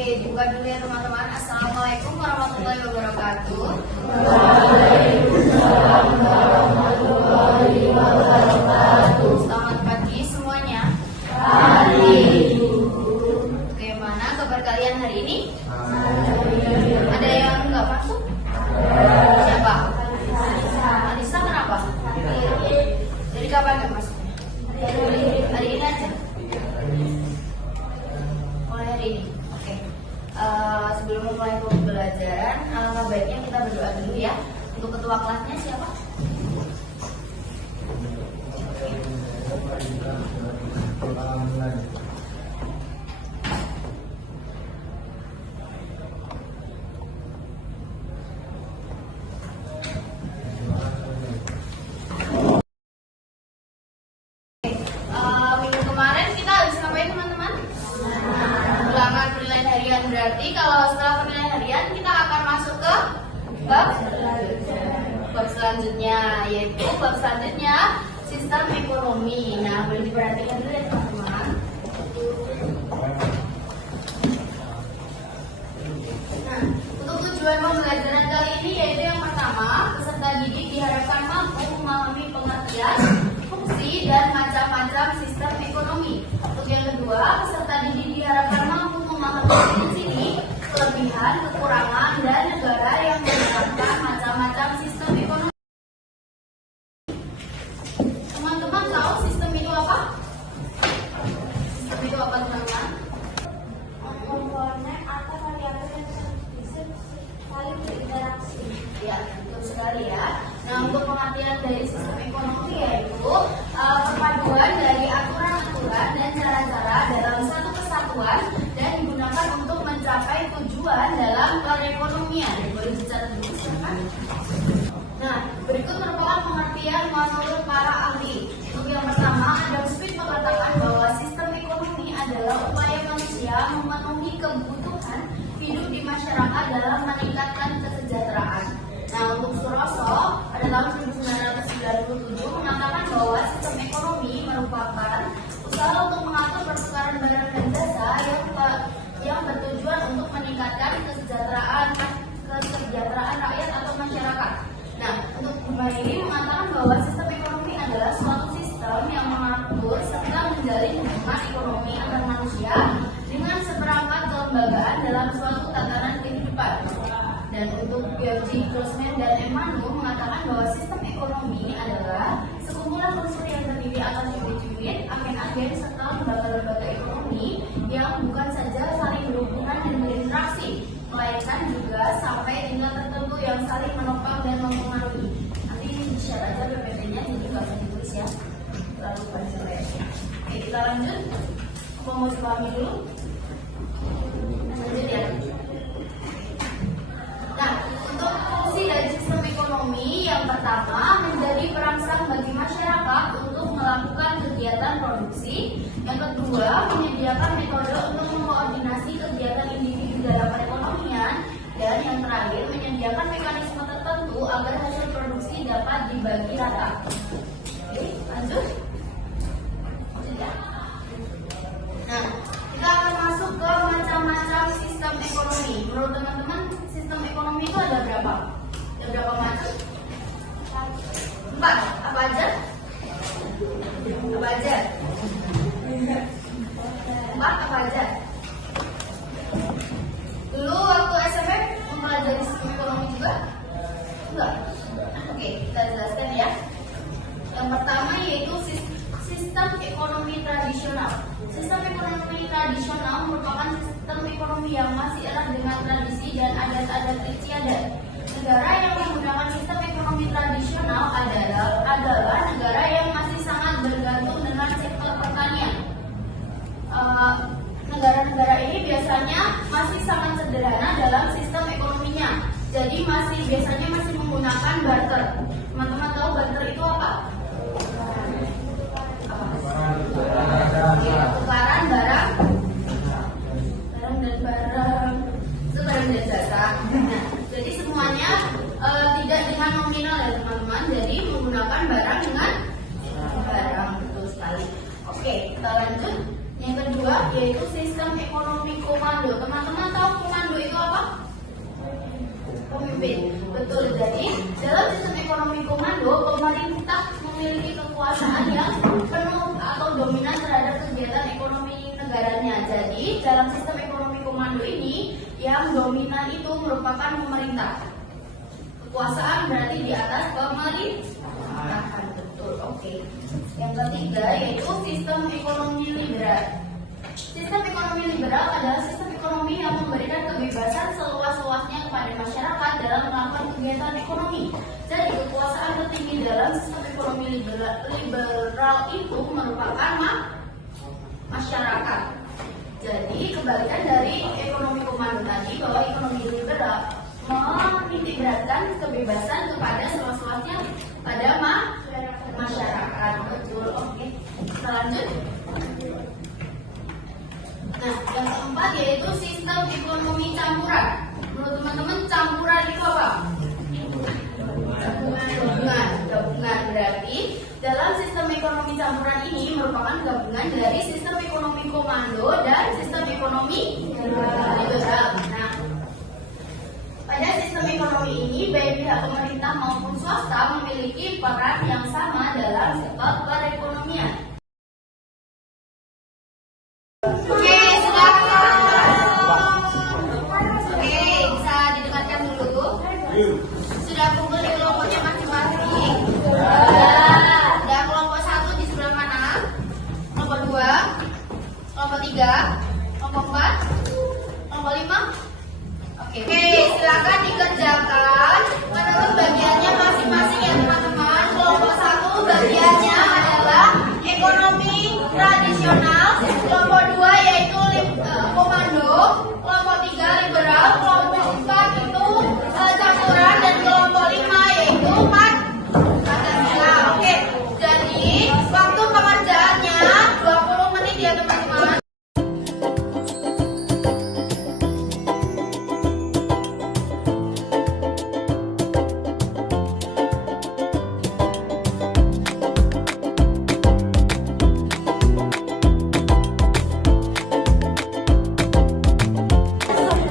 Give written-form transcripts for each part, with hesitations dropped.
Oke, buka dulu ya teman-teman. Assalamualaikum warahmatullahi wabarakatuh. Waalaikumsalam warahmatullahi wabarakatuh. Selamat pagi semuanya. Pagi. Bagaimana kabar kalian hari ini? Ada yang nggak masuk? Siapa? Anissa, kenapa? Jadi kapan nggak masuknya? Hari ini aja. Mulai hari ini. Oke. Sebelum memulai pembelajaran, alangkah baiknya kita berdoa dulu ya. Untuk ketua kelasnya siapa? Minggu kemarin kita habis ngapain teman-teman? Ulangan penilaian harian. Berarti kalau setelah penilaian harian kita akan masuk ke bab selanjutnya, yaitu bab selanjutnya sistem ekonomi. Nah, boleh diperhatikan dulu ya teman-teman. Nah, untuk tujuan pembelajaran kali ini yaitu yang pertama, peserta didik diharapkan mampu memahami pengertian, fungsi, dan macam-macam sistem ekonomi. Untuk yang kedua, peserta didik diharapkan mampu memahami ciri-ciri, kelebihan, kekurangan, dan negara yang menerapkan macam-macam sistem ekonomi. Teman-teman tahu sistem itu apa? Sistem itu apa teman-teman? Komponen atau variabel yang bisa saling berinteraksi. Ya, betul sekali ya. Nah, untuk pengertian dari sistem ekonomi yaitu perpaduan dari aturan-aturan dan cara-cara dalam satu kesatuan dan digunakan untuk mencapai tujuan dalam perekonomian. Boleh bicara dulu silakan. Nah, berikut merupakan pengertian menurut para ahli. Untuk yang pertama, Adam Smith mengatakan bahwa sistem ekonomi adalah upaya manusia memenuhi kebutuhan hidup di masyarakat dalam meningkatkan kesejahteraan. Nah, untuk Suroso pada tahun 1997 mengatakan bahwa sistem ekonomi merupakan usaha untuk mengatur pertukaran barang dan jasa yang bertujuan untuk meningkatkan kesejahteraan rakyat atau masyarakat. Nah, untuk Bumairi mengatakan bahwa sistem ekonomi adalah suatu sistem yang mengatur serta menjalin hubungan ekonomi antar manusia dengan seperangkat kelembagaan dalam suatu tatanan kehidupan. Dan untuk Georgi Grossman dan Emanu mengatakan bahwa sistem ekonomi adalah sekumpulan unsur yang terdiri atas unit-unit, agen-agen, serta lembaga-lembaga ekonomi yang bukan saja saling berhubungan dan berinteraksi, melainkan juga sampai tingkat tertentu yang saling menopang dan mempengaruhi. Nanti di-share aja PPT-nya, jadi nggak usah ditulis ya. Lalu baca ya. Oke, kita lanjut. Apa mau dipahami dulu? Lanjut ya. Nah, untuk fungsi dari sistem ekonomi yang pertama menjadi perangsang bagi masyarakat untuk melakukan kegiatan produksi. Yang kedua, menyediakan metode untuk mengkoordinasi kegiatan individu dalam perekonomian. Dan yang terakhir, menyediakan mekanisme tertentu agar hasil produksi dapat dibagi rata. Oke, lanjut. Nah, kita akan masuk ke macam-macam sistem ekonomi. Menurut teman-teman, sistem ekonomi itu ada berapa? Ada berapa macam? 4. Apa aja? Apa aja? 4 apa aja? Dulu waktu SMP mempelajari sistem ekonomi juga? Enggak? Oke, kita jelaskan ya. Yang pertama yaitu sistem ekonomi tradisional. Sistem ekonomi tradisional merupakan sistem ekonomi yang masih erat dengan tradisi dan adat-adat istiadat. Negara yang menggunakan sistem ekonomi tradisional adalah negara yang masih sangat bergantung dengan sektor pertanian. Negara-negara ini biasanya masih sangat sederhana dalam sistem ekonominya. Jadi biasanya masih menggunakan barter. Teman-teman tahu barter itu apa? Tukaran barang dan barang, itu barang dan jasa. Nah, jadi semuanya tidak dengan nominal ya teman-teman. Jadi menggunakan barang dengan barang, betul sekali. Oke, kita lanjut. Yang kedua yaitu sistem ekonomi komando. Teman-teman tahu komando itu apa? Pemimpin. Betul. Jadi dalam sistem ekonomi komando, pemerintah memiliki kekuasaan yang penuh atau dominan terhadap kegiatan ekonomi negaranya. Jadi dalam sistem ekonomi komando ini yang dominan itu merupakan pemerintah. Kekuasaan berarti di atas pemerintahan. Betul. Oke. Yang ketiga yaitu sistem ekonomi liberal. Sistem ekonomi liberal adalah sistem ekonomi yang memberikan kebebasan seluas-luasnya kepada masyarakat dalam melakukan kegiatan ekonomi. Jadi kekuasaan tertinggi dalam sistem ekonomi liberal itu merupakan masyarakat. Jadi kebalikan dari ekonomi komando tadi, bahwa ekonomi liberal menitikberatkan kebebasan kepada seluas-luasnya pada masyarakat. Betul. Oke. Kita lanjut. Nah, yang keempat yaitu sistem ekonomi campuran. Menurut teman-teman, campuran itu apa? Gabungan berarti dalam sistem ekonomi campuran ini merupakan gabungan dari sistem ekonomi komando dan sistem ekonomi liberal. Nah, pada sistem ekonomi ini baik pihak pemerintah maupun swasta memiliki peran yang sama dalam perekonomian. Oke, silakan. Oke, bisa didengarkan dulu. Sudah kumpul di kelompoknya masing-masing. Ada kelompok 1 di sebelah mana? Kelompok 2, kelompok 3, kelompok 4, kelompok 5. Oke, silakan dikerjakan menurut bagiannya masing-masing ya teman-teman. Kelompok 1 bagiannya adalah ekonomi tradisional, kelompok 2 yaitu komando, kelompok 3 liberal, kelompok 4 itu campuran, dan kelompok 5 yaitu Pancasila. Oke, jadi waktu pengerjaannya 20 menit ya teman-teman.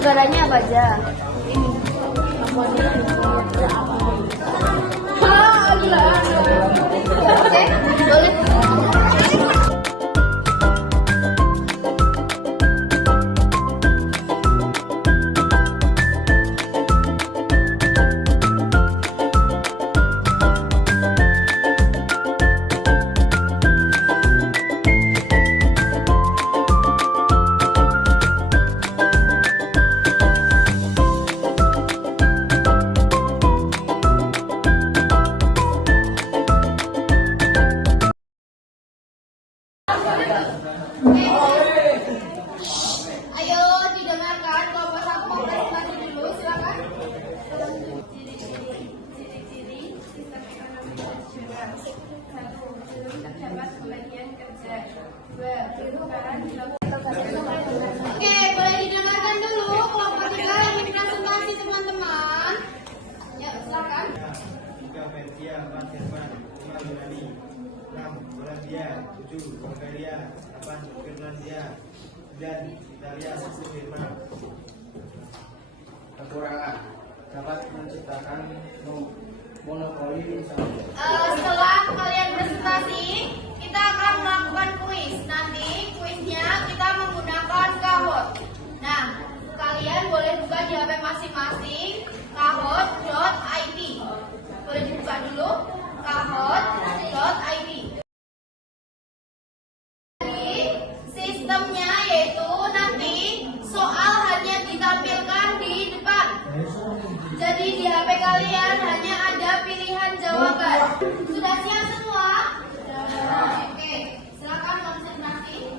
Negaranya apa aja? Ini. Oke, boleh. Ayo didengarkan, kelompok 1 mau presentasi dulu, silakan. Ciri-ciri sistem ekonomi tradisional. 1. Belum terdapat pembagian kerja. 2. Perubahan Oke, boleh didengarkan dulu kelompok 3 yang presentasi teman-teman. Ya, silakan. 3 Persia, 4 Jerman, 5 Yunani, 6 Polandia, 7 Bulgaria, 8 Finlandia, 9 Italia, 10 Denmark. Kekurangan dapat menciptakan monopoli usaha. Setelah kalian presentasi, kita akan melakukan kuis. Nanti kuisnya kita menggunakan Kahoot. Nah, kalian boleh buka di HP masing-masing kahoot.id. Boleh dibuka dulu kahoot.id. Jadi sistemnya yaitu nanti soal hanya ditampilkan di depan. Jadi di HP kalian hanya ada pilihan jawaban. Sudah siap semua? Oke, silakan konsentrasi.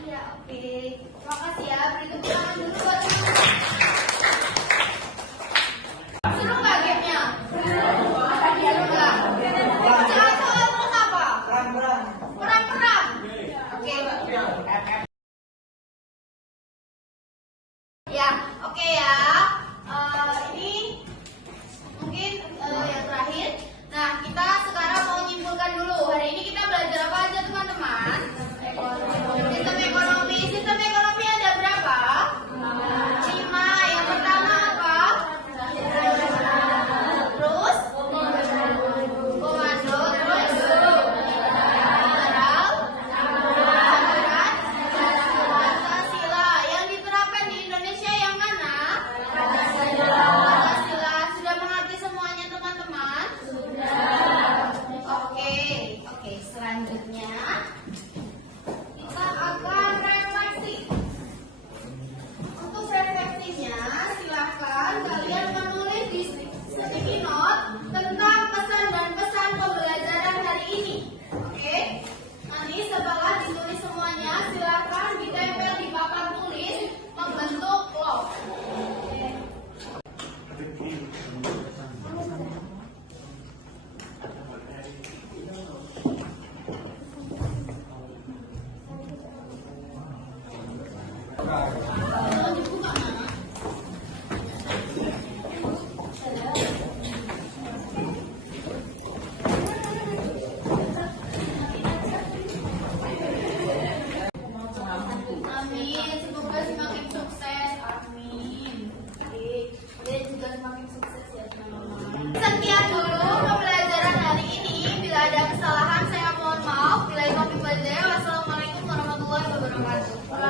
Iya, oke. Terima kasih ya. Beri tepuk tangan dulu buat teman-teman. Seru nggak warahmatullahi